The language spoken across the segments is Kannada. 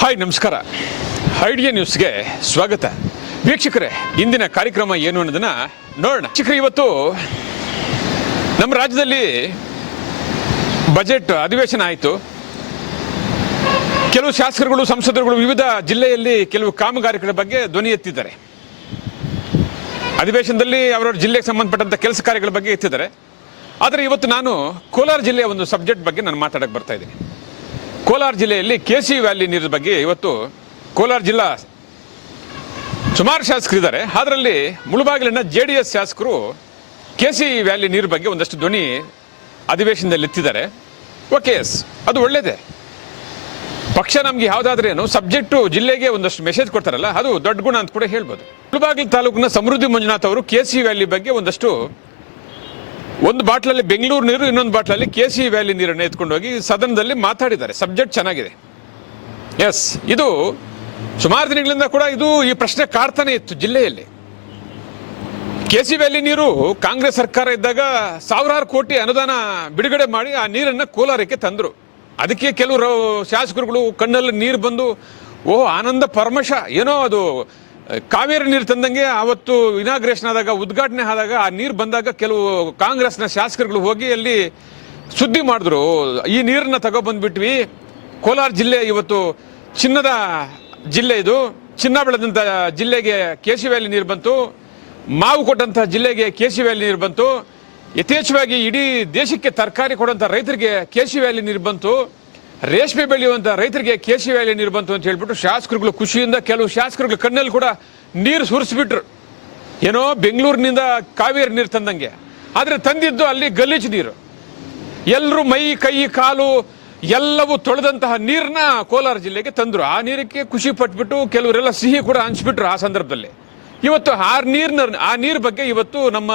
ಹಾಯ್ ನಮಸ್ಕಾರ. ಐಡಿಯಾ ನ್ಯೂಸ್ಗೆ ಸ್ವಾಗತ. ವೀಕ್ಷಕರೇ, ಇಂದಿನ ಕಾರ್ಯಕ್ರಮ ಏನು ಅನ್ನೋದನ್ನ ನೋಡೋಣ. ವೀಕ್ಷಕರೇ, ಇವತ್ತು ನಮ್ಮ ರಾಜ್ಯದಲ್ಲಿ ಬಜೆಟ್ ಅಧಿವೇಶನ ಆಯಿತು. ಕೆಲವು ಶಾಸಕರುಗಳು, ಸಂಸದರುಗಳು ವಿವಿಧ ಜಿಲ್ಲೆಯಲ್ಲಿ ಕೆಲವು ಕಾಮಗಾರಿಗಳ ಬಗ್ಗೆ ಧ್ವನಿ ಎತ್ತಿದ್ದಾರೆ. ಅಧಿವೇಶನದಲ್ಲಿ ಅವರವರ ಜಿಲ್ಲೆಗೆ ಸಂಬಂಧಪಟ್ಟಂಥ ಕೆಲಸ ಕಾರ್ಯಗಳ ಬಗ್ಗೆ ಎತ್ತಿದ್ದಾರೆ. ಆದರೆ ಇವತ್ತು ನಾನು ಕೋಲಾರ ಜಿಲ್ಲೆಯ ಒಂದು ಸಬ್ಜೆಕ್ಟ್ ಬಗ್ಗೆ ನಾನು ಮಾತಾಡಕ್ಕೆ ಬರ್ತಾ ಇದ್ದೀನಿ. ಕೋಲಾರ ಜಿಲ್ಲೆಯಲ್ಲಿ ಕೆಸಿ ವ್ಯಾಲಿ ನೀರಿನ ಬಗ್ಗೆ ಇವತ್ತು ಕೋಲಾರ ಜಿಲ್ಲಾ ಸುಮಾರು ಶಾಸಕರಿದ್ದಾರೆ. ಅದರಲ್ಲಿ ಮುಳುಬಾಗಿಲಿನ JDS ಶಾಸಕರು ಕೆಸಿ ವ್ಯಾಲಿ ನೀರು ಬಗ್ಗೆ ಒಂದಷ್ಟು ಧ್ವನಿ ಅಧಿವೇಶನದಲ್ಲಿ ಎತ್ತಿದ್ದಾರೆ. ಓಕೆ, ಎಸ್, ಅದು ಒಳ್ಳೇದೇ. ಪಕ್ಷ ನಮ್ಗೆ ಯಾವುದಾದ್ರೇನು ಸಬ್ಜೆಕ್ಟು ಜಿಲ್ಲೆಗೆ ಒಂದಷ್ಟು ಮೆಸೇಜ್ ಕೊಡ್ತಾರಲ್ಲ, ಅದು ದೊಡ್ಡ ಗುಣ ಅಂತ ಕೂಡ ಹೇಳ್ಬೋದು. ಮುಳುಬಾಗಿಲು ತಾಲೂಕಿನ ಸಮೃದ್ಧಿ ಮಂಜುನಾಥ್ ಅವರು ಕೆಸಿ ವ್ಯಾಲಿ ಬಗ್ಗೆ ಒಂದಷ್ಟು ಒಂದು ಬಾಟ್ಲಲ್ಲಿ ಬೆಂಗಳೂರು ನೀರು, ಇನ್ನೊಂದು ಬಾಟ್ಲಲ್ಲಿ ಕೆಸಿ ವ್ಯಾಲಿ ನೀರನ್ನು ಎತ್ಕೊಂಡು ಹೋಗಿ ಸದನದಲ್ಲಿ ಮಾತಾಡಿದ್ದಾರೆ. ಸಬ್ಜೆಕ್ಟ್ ಚೆನ್ನಾಗಿದೆ. ಎಸ್, ಇದು ಸುಮಾರು ದಿನಗಳಿಂದ ಕೂಡ ಈ ಪ್ರಶ್ನೆ ಕಾಡ್ತಾನೆ ಇತ್ತು ಜಿಲ್ಲೆಯಲ್ಲಿ. ಕೆಸಿ ವ್ಯಾಲಿ ನೀರು ಕಾಂಗ್ರೆಸ್ ಸರ್ಕಾರ ಇದ್ದಾಗ ಸಾವಿರಾರು ಕೋಟಿ ಅನುದಾನ ಬಿಡುಗಡೆ ಮಾಡಿ ಆ ನೀರನ್ನು ಕೋಲಾರಕ್ಕೆ ತಂದರು. ಅದಕ್ಕೆ ಕೆಲವರು ಶಾಸಕರುಗಳು ಕಣ್ಣಲ್ಲಿ ನೀರು ಬಂದು ಆನಂದ ಪರಮಶ, ಏನೋ ಅದು ಕಾವೇರಿ ನೀರು ತಂದಂಗೆ. ಅವತ್ತು ಇನಾಗ್ರೇಷನ್ ಆದಾಗ, ಉದ್ಘಾಟನೆ ಆದಾಗ ಆ ನೀರು ಬಂದಾಗ ಕೆಲವು ಕಾಂಗ್ರೆಸ್ನ ಶಾಸಕರುಗಳು ಹೋಗಿ ಅಲ್ಲಿ ಸುದ್ದಿ ಮಾಡಿದ್ರು, ಈ ನೀರನ್ನ ತಗೊಬಂದ್ಬಿಟ್ವಿ, ಕೋಲಾರ ಜಿಲ್ಲೆ ಇವತ್ತು ಚಿನ್ನದ ಜಿಲ್ಲೆ, ಇದು ಚಿನ್ನ ಬೆಳೆದಂಥ ಜಿಲ್ಲೆಗೆ ಕೆಸಿ ವ್ಯಾಲಿ ನೀರು ಬಂತು, ಮಾವು ಕೊಟ್ಟಂಥ ಜಿಲ್ಲೆಗೆ ಕೆಸಿ ವ್ಯಾಲಿ ನೀರು ಬಂತು, ಯಥೇಚ್ಛವಾಗಿ ಇಡೀ ದೇಶಕ್ಕೆ ತರಕಾರಿ ಕೊಡುವಂಥ ರೈತರಿಗೆ ಕೆಸಿ ವ್ಯಾಲಿ ನೀರು ಬಂತು, ರೇಷ್ಮೆ ಬೆಳೆಯುವಂಥ ರೈತರಿಗೆ ಕೆಸಿ ವ್ಯಾಲಿ ನೀರು ಬಂತು ಅಂತ ಹೇಳ್ಬಿಟ್ಟು ಶಾಸಕರುಗಳು ಖುಷಿಯಿಂದ, ಕೆಲವು ಶಾಸಕರುಗಳ ಕಣ್ಣಲ್ಲಿ ಕೂಡ ನೀರು ಸುರಿಸ್ಬಿಟ್ರು, ಏನೋ ಬೆಂಗಳೂರಿನಿಂದ ಕಾವೇರಿ ನೀರು ತಂದಂಗೆ. ಆದರೆ ತಂದಿದ್ದು ಅಲ್ಲಿ ಗಲೀಜು ನೀರು. ಎಲ್ಲರೂ ಮೈ, ಕೈ, ಕಾಲು ಎಲ್ಲವೂ ತೊಳೆದಂತಹ ನೀರನ್ನ ಕೋಲಾರ ಜಿಲ್ಲೆಗೆ ತಂದರು. ಆ ನೀರಕ್ಕೆ ಖುಷಿ ಪಟ್ಬಿಟ್ಟು ಕೆಲವರೆಲ್ಲ ಸಿಹಿ ಕೂಡ ಹಂಚ್ಬಿಟ್ರು ಆ ಸಂದರ್ಭದಲ್ಲಿ. ಇವತ್ತು ಆ ನೀರು ಬಗ್ಗೆ ಇವತ್ತು ನಮ್ಮ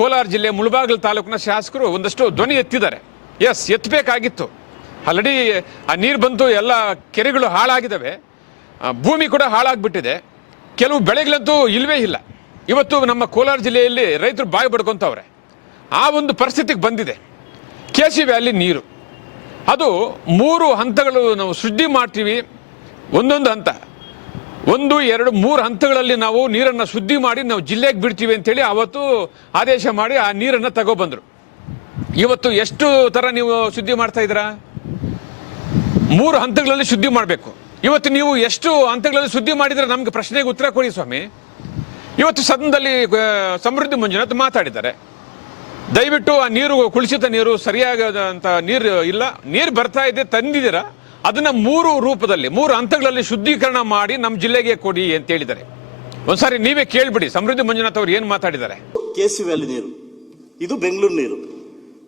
ಕೋಲಾರ ಜಿಲ್ಲೆ ಮುಳಬಾಗಿಲು ತಾಲೂಕಿನ ಶಾಸಕರು ಒಂದಷ್ಟು ಧ್ವನಿ ಎತ್ತಿದ್ದಾರೆ. ಎಸ್, ಎತ್ತಬೇಕಾಗಿತ್ತು. ಆಲ್ರೆಡಿ ಆ ನೀರು ಬಂತು, ಎಲ್ಲ ಕೆರೆಗಳು ಹಾಳಾಗಿದ್ದಾವೆ, ಭೂಮಿ ಕೂಡ ಹಾಳಾಗ್ಬಿಟ್ಟಿದೆ, ಕೆಲವು ಬೆಳೆಗಳಂತೂ ಇಲ್ವೇ ಇಲ್ಲ. ಇವತ್ತು ನಮ್ಮ ಕೋಲಾರ ಜಿಲ್ಲೆಯಲ್ಲಿ ರೈತರು ಬಾಯಿ ಬಡ್ಕೊಂತವ್ರೆ. ಆ ಒಂದು ಪರಿಸ್ಥಿತಿಗೆ ಬಂದಿದೆ. ಕೆಸಿ ವ್ಯಾಲಿ ನೀರು ಅದು 3 ಹಂತಗಳು ನಾವು ಶುದ್ಧಿ ಮಾಡ್ತೀವಿ. ಒಂದೊಂದು ಹಂತ, 1, 2, 3 ಹಂತಗಳಲ್ಲಿ ನಾವು ನೀರನ್ನು ಶುದ್ಧಿ ಮಾಡಿ ನಾವು ಜಿಲ್ಲೆಗೆ ಬಿಡ್ತೀವಿ ಅಂತೇಳಿ ಅವತ್ತು ಆದೇಶ ಮಾಡಿ ಆ ನೀರನ್ನು ತಗೊಬಂದರು. ಇವತ್ತು ಎಷ್ಟು ಥರ ನೀವು ಶುದ್ಧಿ ಮಾಡ್ತಾ ಇದ್ದೀರಾ? 3 ಹಂತಗಳಲ್ಲಿ ಶುದ್ಧಿ ಮಾಡಬೇಕು. ಇವತ್ತು ನೀವು ಎಷ್ಟು ಹಂತಗಳಲ್ಲಿ ಶುದ್ಧಿ ಮಾಡಿದರೆ ನಮ್ಗೆ ಪ್ರಶ್ನೆಗೆ ಉತ್ತರ ಕೊಡಿ ಸ್ವಾಮಿ. ಇವತ್ತು ಸದನದಲ್ಲಿ ಸಮೃದ್ಧಿ ಮಂಜುನಾಥ್ ಮಾತಾಡಿದ್ದಾರೆ, ದಯವಿಟ್ಟು ಆ ನೀರು, ಕುಳಿಸಿದ ನೀರು, ಸರಿಯಾದಂಥ ನೀರು ಇಲ್ಲ, ನೀರು ಬರ್ತಾ ಇದೆ, ತಂದಿದ್ದೀರಾ, ಅದನ್ನ 3 ರೂಪದಲ್ಲಿ 3 ಹಂತಗಳಲ್ಲಿ ಶುದ್ಧೀಕರಣ ಮಾಡಿ ನಮ್ಮ ಜಿಲ್ಲೆಗೆ ಕೊಡಿ ಅಂತ ಹೇಳಿದ್ದಾರೆ. ಒಂದ್ಸಾರಿ ನೀವೇ ಕೇಳ್ಬಿಡಿ ಸಮೃದ್ಧಿ ಮಂಜುನಾಥ್ ಅವರು ಏನು ಮಾತಾಡಿದ್ದಾರೆ. ಕೆಸಿ ವ್ಯಾಲಿ ನೀರು, ಇದು ಬೆಂಗಳೂರು ನೀರು.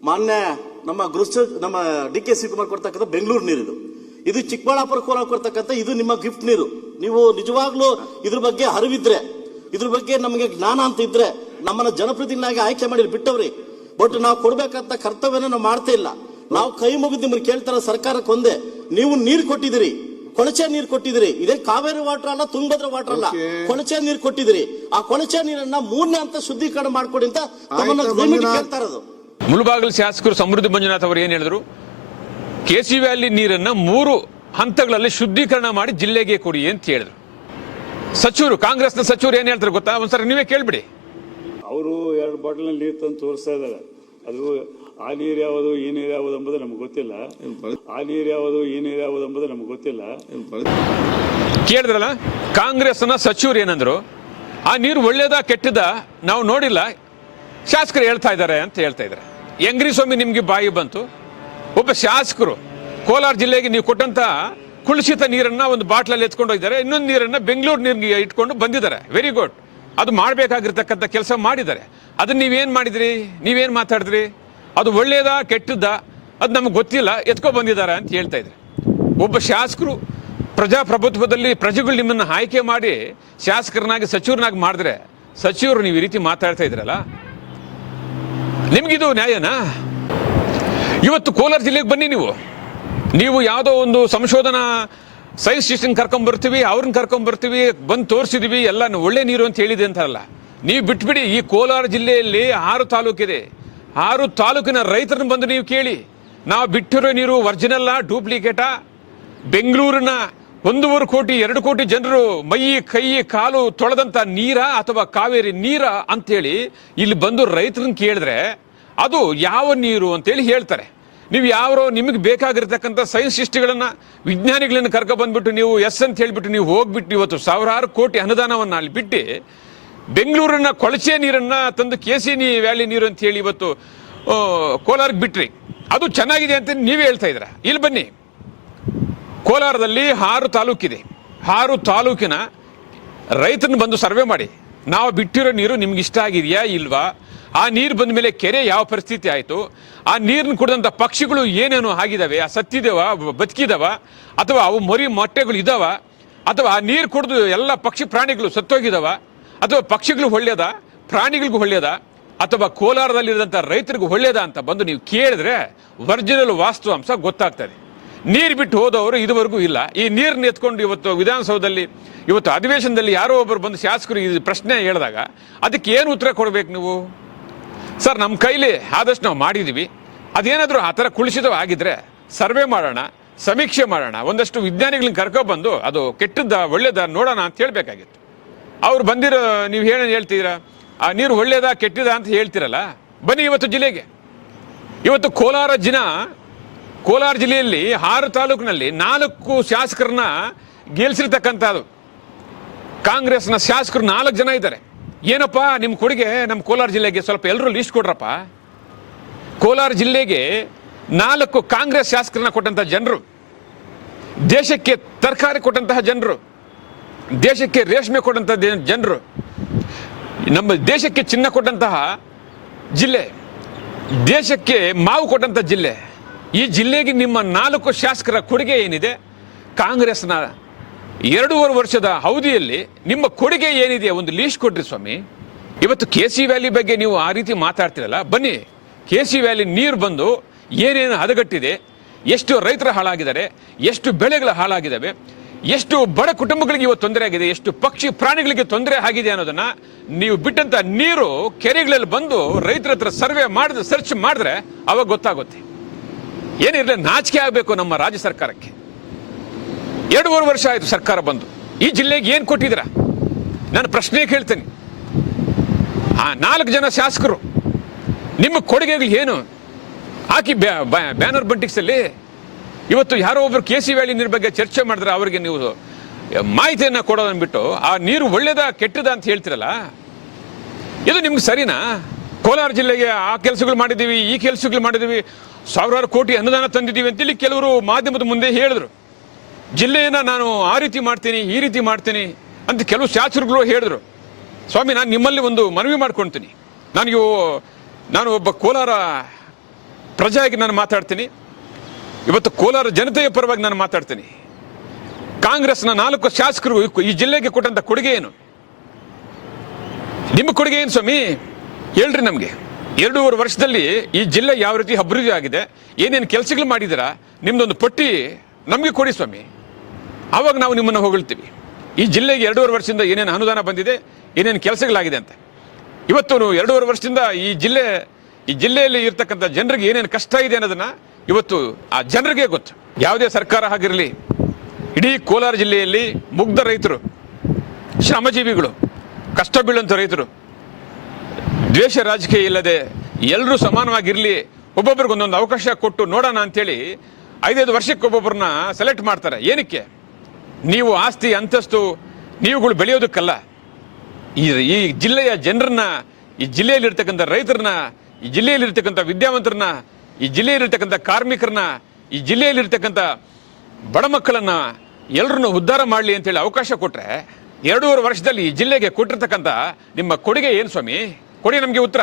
ಮಾನ್ಯ ನಮ್ಮ ನಮ್ಮ DK ಶಿವಕುಮಾರ್ ಕೊಡ್ತಕ್ಕಂಥ ಬೆಂಗಳೂರು ನೀರು, ಇದು ಚಿಕ್ಕಬಳ್ಳಾಪುರ ಕೋಲಾರ ಕೊಡ್ತಕ್ಕಂಥ ಇದು ನಿಮ್ಮ ಗಿಫ್ಟ್ ನೀರು. ನೀವು ನಿಜವಾಗ್ಲೂ ಇದ್ರ ಬಗ್ಗೆ ಅರಿವಿದ್ರೆ, ಇದ್ರ ಬಗ್ಗೆ ನಮಗೆ ಜ್ಞಾನ ಅಂತ ಇದ್ರೆ ನಮ್ಮನ್ನ ಜನಪ್ರತಿನಿಧಿಯಾಗಿ ಆಯ್ಕೆ ಮಾಡಿ ಬಿಟ್ಟವ್ರಿ. ಬಟ್ ನಾವು ಕೊಡ್ಬೇಕಂತ ಕರ್ತವ್ಯನ ನಾವು ಮಾಡ್ತಾ ಇಲ್ಲ. ನಾವು ಕೈ ಮುಗಿದು ನಿಮ್ಮನ್ನು ಕೇಳ್ತಾರ ಸರ್ಕಾರಕ್ಕೆ ಒಂದೇ, ನೀವು ನೀರು ಕೊಟ್ಟಿದ್ದೀರಿ, ಕೊಳಚೆ ನೀರು ಕೊಟ್ಟಿದ್ದೀರಿ. ಇದೇ ಕಾವೇರಿ ವಾಟರ್ ಅಲ್ಲ, ತುಂಗಭದ್ರಾ ವಾಟರ್ ಅಲ್ಲ, ಕೊಳಚೆ ನೀರು ಕೊಟ್ಟಿದ್ದೀರಿ. ಆ ಕೊಳಚೆ ನೀರನ್ನ 3ನೇ ಹಂತ ಶುದ್ಧೀಕರಣ ಮಾಡ್ಕೊಡಿ ಅಂತ ಕೇಳ್ತಾ ಇರೋದು. ಮುಳಬಾಗಿಲು ಶಾಸಕರು ಸಮೃದ್ಧಿ ಮಂಜುನಾಥ್ ಅವರು ಏನು ಹೇಳಿದ್ರು, ಕೆಸಿ ವ್ಯಾಲಿ ನೀರನ್ನು 3 ಹಂತಗಳಲ್ಲಿ ಶುದ್ಧೀಕರಣ ಮಾಡಿ ಜಿಲ್ಲೆಗೆ ಕೊಡಿ ಅಂತ ಹೇಳಿದ್ರು. ಸಚಿವರು, ಕಾಂಗ್ರೆಸ್ನ ಸಚಿವರು ಏನು ಹೇಳ್ತಾರೆ ಗೊತ್ತಾ? ಒಂದ್ಸರಿ ನೀವೇ ಕೇಳ್ಬಿಡಿ. ಅವರು 2 ಬಾಟಲ್ ನೀರು ತಂದು ತೋರಿಸ್ತಾ ಇದ್ದಾರೆ. ಅದು ಆ ನೀರು ಯಾವುದು, ಈ ನೀರು ಯಾವುದು ಎಂಬುದು ನಮ್ಗೆ ಗೊತ್ತಿಲ್ಲ. ಆ ನೀರು ಯಾವುದು, ಈ ನೀರು ಯಾವುದು ಎಂಬುದು ನಮ್ಗೆ ಗೊತ್ತಿಲ್ಲ. ಕೇಳಿದ್ರಲ್ಲ, ಕಾಂಗ್ರೆಸ್ನ ಸಚಿವರು ಏನಂದ್ರು, ಆ ನೀರು ಒಳ್ಳೇದಾ ಕೆಟ್ಟದ ನಾವು ನೋಡಿಲ್ಲ, ಶಾಸಕರು ಹೇಳ್ತಾ ಇದ್ದಾರೆ ಅಂತ ಹೇಳ್ತಾ ಇದ್ದಾರೆ. ಹೆಂಗ್ರಿ ಸ್ವಾಮಿ ನಿಮ್ಗೆ ಬಾಯಿ ಬಂತು? ಒಬ್ಬ ಶಾಸಕರು ಕೋಲಾರ ಜಿಲ್ಲೆಗೆ ನೀವು ಕೊಟ್ಟಂತ ಕುಳಿಸಿತ ನೀರನ್ನ ಒಂದು ಬಾಟ್ಲಲ್ಲಿ ಎತ್ಕೊಂಡು ಹೋಗಿದ್ದಾರೆ, ಇನ್ನೊಂದು ನೀರನ್ನ ಬೆಂಗಳೂರು ನೀರಿಗೆ ಇಟ್ಕೊಂಡು ಬಂದಿದ್ದಾರೆ. ವೆರಿ ಗುಡ್, ಅದು ಮಾಡಬೇಕಾಗಿರ್ತಕ್ಕಂಥ ಕೆಲಸ ಮಾಡಿದ್ದಾರೆ. ಅದನ್ನ ನೀವೇನು ಮಾಡಿದ್ರಿ? ನೀವೇನು ಮಾತಾಡಿದ್ರಿ? ಅದು ಒಳ್ಳೇದಾ ಕೆಟ್ಟದ್ದಾ ಅದು ನಮಗೆ ಗೊತ್ತಿಲ್ಲ, ಎತ್ಕೊ ಬಂದಿದ್ದಾರೆ ಅಂತ ಹೇಳ್ತಾ ಇದ್ದಾರೆ. ಒಬ್ಬ ಶಾಸಕರು ಪ್ರಜಾಪ್ರಭುತ್ವದಲ್ಲಿ ಪ್ರಜೆಗಳು ನಿಮ್ಮನ್ನು ಆಯ್ಕೆ ಮಾಡಿ ಶಾಸಕರನ್ನಾಗಿ, ಸಚಿವರನ್ನಾಗಿ ಮಾಡಿದ್ರೆ, ಸಚಿವರು ನೀವು ಈ ರೀತಿ ಮಾತಾಡ್ತಾ ಇದ್ರಲ್ಲ, ನಿಮ್ಗಿದು ನ್ಯಾಯನಾ? ಇವತ್ತು ಕೋಲಾರ ಜಿಲ್ಲೆಗೆ ಬನ್ನಿ, ನೀವು ಯಾವುದೋ ಒಂದು ಸಂಶೋಧನಾ ಸೈನ್ಸ್ ಕರ್ಕೊಂಡ್ಬರ್ತೀವಿ, ಅವ್ರನ್ನ ಕರ್ಕೊಂಡ್ಬರ್ತೀವಿ, ಬಂದು ತೋರಿಸಿದ್ವಿ, ಎಲ್ಲ ಒಳ್ಳೆ ನೀರು ಅಂತ ಹೇಳಿದೆ ಅಂತಲ್ಲ. ನೀವು ಬಿಟ್ಬಿಡಿ. ಈ ಕೋಲಾರ ಜಿಲ್ಲೆಯಲ್ಲಿ 6 ತಾಲೂಕಿದೆ. 6 ತಾಲೂಕಿನ ರೈತರನ್ನ ಬಂದು ನೀವು ಕೇಳಿ, ನಾವು ಬಿಟ್ಟಿರೋ ನೀರು ಒರಿಜಿನಲ್ಲ, ಡೂಪ್ಲಿಕೇಟಾ, ಬೆಂಗಳೂರಿನ 1.5 ಕೋಟಿ 2 ಕೋಟಿ ಜನರು ಮೈ ಕೈ ಕಾಲು ತೊಳೆದಂತ ನೀರ ಅಥವಾ ಕಾವೇರಿ ನೀರ ಅಂತೇಳಿ ಇಲ್ಲಿ ಬಂದು ರೈತರನ್ನ ಕೇಳಿದ್ರೆ ಅದು ಯಾವ ನೀರು ಅಂತೇಳಿ ಹೇಳ್ತಾರೆ. ನೀವು ಯಾರೋ ನಿಮಗೆ ಬೇಕಾಗಿರ್ತಕ್ಕಂಥ ಸೈನ್ಸಿಸ್ಟ್ಗಳನ್ನ ವಿಜ್ಞಾನಿಗಳನ್ನ ಕರ್ಕೊ ಬಂದ್ಬಿಟ್ಟು ನೀವು ಎಸ್ ಅಂತ ಹೇಳ್ಬಿಟ್ಟು ನೀವು ಹೋಗ್ಬಿಟ್ಟು ಇವತ್ತು ಸಾವಿರಾರು ಕೋಟಿ ಅನುದಾನವನ್ನು ಅಲ್ಲಿ ಬಿಟ್ಟು ಬೆಂಗಳೂರಿನ ಕೊಳಚೆ ನೀರನ್ನ ತಂದು KC ವ್ಯಾಲಿ ನೀರು ಅಂತ ಹೇಳಿ ಇವತ್ತು ಕೋಲಾರಕ್ಕೆ ಬಿಟ್ರಿ. ಅದು ಚೆನ್ನಾಗಿದೆ ಅಂತ ನೀವೇ ಹೇಳ್ತಾ ಇದ್ದೀರಾ. ಇಲ್ಲಿ ಬನ್ನಿ, ಕೋಲಾರದಲ್ಲಿ 6 ತಾಲೂಕಿದೆ. 6 ತಾಲೂಕಿನ ರೈತರನ್ನ ಬಂದು ಸರ್ವೆ ಮಾಡಿ, ನಾವು ಬಿಟ್ಟಿರೋ ನೀರು ನಿಮ್ಗೆ ಇಷ್ಟ ಆಗಿದೆಯಾ ಇಲ್ವಾ, ಆ ನೀರು ಬಂದ ಮೇಲೆ ಕೆರೆ ಯಾವ ಪರಿಸ್ಥಿತಿ ಆಯಿತು, ಆ ನೀರನ್ನು ಕುಡಿದಂಥ ಪಕ್ಷಿಗಳು ಏನೇನು ಆಗಿದಾವೆ, ಆ ಸತ್ತಿದಾವ ಬದುಕಿದಾವ ಅಥವಾ ಅವು ಮರಿ ಮೊಟ್ಟೆಗಳು ಇದಾವ, ಅಥವಾ ಆ ನೀರು ಕುಡಿದು ಎಲ್ಲ ಪಕ್ಷಿ ಪ್ರಾಣಿಗಳು ಸತ್ತೋಗಿದಾವ, ಅಥವಾ ಪಕ್ಷಿಗಳು ಒಳ್ಳೆಯದ ಪ್ರಾಣಿಗಳಿಗೂ ಒಳ್ಳೆಯದ, ಅಥವಾ ಕೋಲಾರದಲ್ಲಿರೋಂಥ ರೈತರಿಗೂ ಒಳ್ಳೆಯದ ಅಂತ ಬಂದು ನೀವು ಕೇಳಿದ್ರೆ ಒರಿಜಿನಲ್ ವಾಸ್ತವಾಂಶ ಗೊತ್ತಾಗ್ತದೆ. ನೀರು ಬಿಟ್ಟು ಹೋದವರು ಇದುವರೆಗೂ ಇಲ್ಲ. ಈ ನೀರನ್ನ ಎತ್ಕೊಂಡು ಇವತ್ತು ವಿಧಾನಸೌಧದಲ್ಲಿ ಇವತ್ತು ಅಧಿವೇಶನದಲ್ಲಿ ಯಾರೋ ಒಬ್ಬರು ಬಂದು ಶಾಸಕರು ಈ ಪ್ರಶ್ನೆ ಹೇಳಿದಾಗ ಅದಕ್ಕೆ ಏನು ಉತ್ತರ ಕೊಡಬೇಕು ನೀವು? ಸರ್, ನಮ್ಮ ಕೈಲಿ ಆದಷ್ಟು ನಾವು ಮಾಡಿದ್ದೀವಿ, ಅದೇನಾದರೂ ಆ ಥರ ಕುಳಿಸಿದವಾಗಿದ್ದರೆ ಸರ್ವೆ ಮಾಡೋಣ, ಸಮೀಕ್ಷೆ ಮಾಡೋಣ, ಒಂದಷ್ಟು ವಿಜ್ಞಾನಿಗಳನ್ನ ಕರ್ಕೊಬಂದು ಅದು ಕೆಟ್ಟದ್ದ ಒಳ್ಳೇದ ನೋಡೋಣ ಅಂತ ಹೇಳಬೇಕಾಗಿತ್ತು. ಅವ್ರು ಬಂದಿರೋ ನೀವು ಏನೇನು ಹೇಳ್ತೀರಾ, ಆ ನೀರು ಒಳ್ಳೇದಾ ಕೆಟ್ಟಿದ ಅಂತ ಹೇಳ್ತೀರಲ್ಲ, ಬನ್ನಿ ಇವತ್ತು ಜಿಲ್ಲೆಗೆ. ಇವತ್ತು ಕೋಲಾರ ಜಿಲ್ಲೆಯಲ್ಲಿ 6 ತಾಲೂಕಿನಲ್ಲಿ 4 ಶಾಸಕರನ್ನ ಗೆಲ್ಸಿರ್ತಕ್ಕಂಥದ್ದು. ಕಾಂಗ್ರೆಸ್ನ ಶಾಸಕರು 4 ಜನ ಇದ್ದಾರೆ. ಏನಪ್ಪ ನಿಮ್ಮ ಕೊಡುಗೆ ನಮ್ಮ ಕೋಲಾರ ಜಿಲ್ಲೆಗೆ? ಸ್ವಲ್ಪ ಎಲ್ಲರೂ ಲಿಸ್ಟ್ ಕೊಡ್ರಪ್ಪ. ಕೋಲಾರ ಜಿಲ್ಲೆಗೆ 4 ಕಾಂಗ್ರೆಸ್ ಶಾಸಕರನ್ನ ಕೊಟ್ಟಂತಹ ಜನರು, ದೇಶಕ್ಕೆ ತರಕಾರಿ ಕೊಟ್ಟಂತಹ ಜನರು, ದೇಶಕ್ಕೆ ರೇಷ್ಮೆ ಕೊಟ್ಟಂತಹ ಜನರು, ನಮ್ಮ ದೇಶಕ್ಕೆ ಚಿನ್ನ ಕೊಟ್ಟಂತಹ ಜಿಲ್ಲೆ, ದೇಶಕ್ಕೆ ಮಾವು ಕೊಟ್ಟಂತಹ ಜಿಲ್ಲೆ. ಈ ಜಿಲ್ಲೆಗೆ ನಿಮ್ಮ 4 ಶಾಸಕರ ಕೊಡುಗೆ ಏನಿದೆ? ಕಾಂಗ್ರೆಸ್ನ 2.5 ವರ್ಷದ ಅವಧಿಯಲ್ಲಿ ನಿಮ್ಮ ಕೊಡುಗೆ ಏನಿದೆ ಒಂದು ಲೀಸ್ಟ್ ಕೊಡ್ರಿ ಸ್ವಾಮಿ. ಇವತ್ತು KC ವ್ಯಾಲಿ ಬಗ್ಗೆ ನೀವು ಆ ರೀತಿ ಮಾತಾಡ್ತಿರಲ್ಲ, ಬನ್ನಿ. KC ವ್ಯಾಲಿ ನೀರು ಬಂದು ಏನೇನು ಹದಗಟ್ಟಿದೆ, ಎಷ್ಟು ರೈತರ ಹಾಳಾಗಿದ್ದಾರೆ, ಎಷ್ಟು ಬೆಳೆಗಳ ಹಾಳಾಗಿದ್ದಾವೆ, ಎಷ್ಟು ಬಡ ಕುಟುಂಬಗಳಿಗೆ ಇವತ್ತು ತೊಂದರೆ ಆಗಿದೆ, ಎಷ್ಟು ಪಕ್ಷಿ ಪ್ರಾಣಿಗಳಿಗೆ ತೊಂದರೆ ಆಗಿದೆ ಅನ್ನೋದನ್ನ ನೀವು ಬಿಟ್ಟಂತ ನೀರು ಕೆರೆಗಳಲ್ಲಿ ಬಂದು ರೈತರ ಹತ್ರ ಸರ್ಚ್ ಮಾಡಿದ್ರೆ ಅವಾಗ ಗೊತ್ತಾಗುತ್ತೆ. ಏನಿರಲಿ, ನಾಚಿಕೆ ಆಗಬೇಕು ನಮ್ಮ ರಾಜ್ಯ ಸರ್ಕಾರಕ್ಕೆ. 2.5 ವರ್ಷ ಆಯಿತು ಸರ್ಕಾರ ಬಂದು, ಈ ಜಿಲ್ಲೆಗೆ ಏನು ಕೊಟ್ಟಿದ್ದೀರಾ? ನಾನು ಪ್ರಶ್ನೆ ಕೇಳ್ತೇನೆ. ಆ 4 ಜನ ಶಾಸಕರು ನಿಮ್ಮ ಕೊಡುಗೆಗಳು ಏನು? ಹಾಕಿ ಬ್ಯಾನರ್ ಬಂಟಿಕ್ಸಲ್ಲಿ ಇವತ್ತು ಯಾರೋ ಒಬ್ರು KC ವ್ಯಾಲಿ ನೀರು ಬಗ್ಗೆ ಚರ್ಚೆ ಮಾಡಿದ್ರೆ ಅವರಿಗೆ ನೀವು ಮಾಹಿತಿಯನ್ನು ಕೊಡೋದನ್ನ ಬಿಟ್ಟು ಆ ನೀರು ಒಳ್ಳೇದಾ ಕೆಟ್ಟದ ಅಂತ ಹೇಳ್ತಿರಲ್ಲ, ಇದು ನಿಮ್ಗೆ ಸರಿನಾ? ಕೋಲಾರ ಜಿಲ್ಲೆಗೆ ಆ ಕೆಲಸಗಳು ಮಾಡಿದ್ದೀವಿ, ಈ ಕೆಲಸಗಳು ಮಾಡಿದ್ದೀವಿ, ಸಾವಿರಾರು ಕೋಟಿ ಅನುದಾನ ತಂದಿದ್ದೀವಿ ಅಂತೇಳಿ ಕೆಲವರು ಮಾಧ್ಯಮದ ಮುಂದೆ ಹೇಳಿದ್ರು. ಜಿಲ್ಲೆಯನ್ನು ನಾನು ಆ ರೀತಿ ಮಾಡ್ತೀನಿ, ಈ ರೀತಿ ಮಾಡ್ತೀನಿ ಅಂತ ಕೆಲವು ಶಾಸಕರುಗಳು ಹೇಳಿದ್ರು. ಸ್ವಾಮಿ, ನಾನು ನಿಮ್ಮಲ್ಲಿ ಒಂದು ಮನವಿ ಮಾಡ್ಕೊಳ್ತೀನಿ. ನಾನು ಒಬ್ಬ ಕೋಲಾರ ಪ್ರಜೆಯಾಗಿ ನಾನು ಮಾತಾಡ್ತೀನಿ. ಇವತ್ತು ಕೋಲಾರ ಜನತೆಯ ಪರವಾಗಿ ನಾನು ಮಾತಾಡ್ತೀನಿ. ಕಾಂಗ್ರೆಸ್ನ 4 ಶಾಸಕರು ಈ ಜಿಲ್ಲೆಗೆ ಕೊಟ್ಟಂತ ಕೊಡುಗೆ ಏನು? ನಿಮ್ಮ ಕೊಡುಗೆ ಏನು ಸ್ವಾಮಿ? ಹೇಳ್ರಿ ನಮಗೆ. 2.5 ವರ್ಷದಲ್ಲಿ ಈ ಜಿಲ್ಲೆ ಯಾವ ರೀತಿ ಅಭಿವೃದ್ಧಿ ಆಗಿದೆ, ಏನೇನು ಕೆಲಸಗಳು ಮಾಡಿದ್ದೀರಾ, ನಿಮ್ದೊಂದು ಪಟ್ಟಿ ನಮಗೆ ಕೊಡಿ ಸ್ವಾಮಿ. ಆವಾಗ ನಾವು ನಿಮ್ಮನ್ನು ಹೊಗಳ್ತೀವಿ. ಈ ಜಿಲ್ಲೆಗೆ 2.5 ವರ್ಷದಿಂದ ಏನೇನು ಅನುದಾನ ಬಂದಿದೆ, ಏನೇನು ಕೆಲಸಗಳಾಗಿದೆ ಅಂತ. ಇವತ್ತು 2.5 ವರ್ಷದಿಂದ ಈ ಜಿಲ್ಲೆಯಲ್ಲಿ ಇರ್ತಕ್ಕಂಥ ಜನರಿಗೆ ಏನೇನು ಕಷ್ಟ ಇದೆ ಅನ್ನೋದನ್ನ ಇವತ್ತು ಆ ಜನರಿಗೆ ಗೊತ್ತು. ಯಾವುದೇ ಸರ್ಕಾರ ಆಗಿರಲಿ, ಇಡೀ ಕೋಲಾರ ಜಿಲ್ಲೆಯಲ್ಲಿ ಮುಗ್ಧ ರೈತರು, ಶ್ರಮಜೀವಿಗಳು, ಕಷ್ಟ ಬೀಳುವಂಥ ರೈತರು, ದ್ವೇಷ ರಾಜಕೀಯ ಇಲ್ಲದೆ ಎಲ್ಲರೂ ಸಮಾನವಾಗಿರಲಿ, ಒಬ್ಬೊಬ್ರಿಗೆ ಒಂದೊಂದು ಅವಕಾಶ ಕೊಟ್ಟು ನೋಡೋಣ ಅಂತೇಳಿ 5-5 ವರ್ಷಕ್ಕೆ ಒಬ್ಬೊಬ್ಬರನ್ನ ಸೆಲೆಕ್ಟ್ ಮಾಡ್ತಾರೆ. ಏನಕ್ಕೆ? ನೀವು ಆಸ್ತಿ ಅಂತಸ್ತು ನೀವುಗಳು ಬೆಳೆಯೋದಕ್ಕಲ್ಲ. ಈ ಜಿಲ್ಲೆಯ ಜನರನ್ನ, ಈ ಜಿಲ್ಲೆಯಲ್ಲಿರ್ತಕ್ಕಂಥ ರೈತರನ್ನ, ಈ ಜಿಲ್ಲೆಯಲ್ಲಿರ್ತಕ್ಕಂಥ ವಿದ್ಯಾವಂತರನ್ನ, ಈ ಜಿಲ್ಲೆಯಲ್ಲಿರ್ತಕ್ಕಂಥ ಕಾರ್ಮಿಕರನ್ನ, ಈ ಜಿಲ್ಲೆಯಲ್ಲಿರ್ತಕ್ಕಂಥ ಬಡ ಮಕ್ಕಳನ್ನ ಎಲ್ಲರನ್ನು ಉದ್ಧಾರ ಮಾಡಲಿ ಅಂತೇಳಿ ಅವಕಾಶ ಕೊಟ್ಟರೆ 2.5 ವರ್ಷದಲ್ಲಿ ಈ ಜಿಲ್ಲೆಗೆ ಕೊಟ್ಟಿರ್ತಕ್ಕಂಥ ನಿಮ್ಮ ಕೊಡುಗೆ ಏನು ಸ್ವಾಮಿ? ಕೊಡಿ ನಮಗೆ ಉತ್ತರ.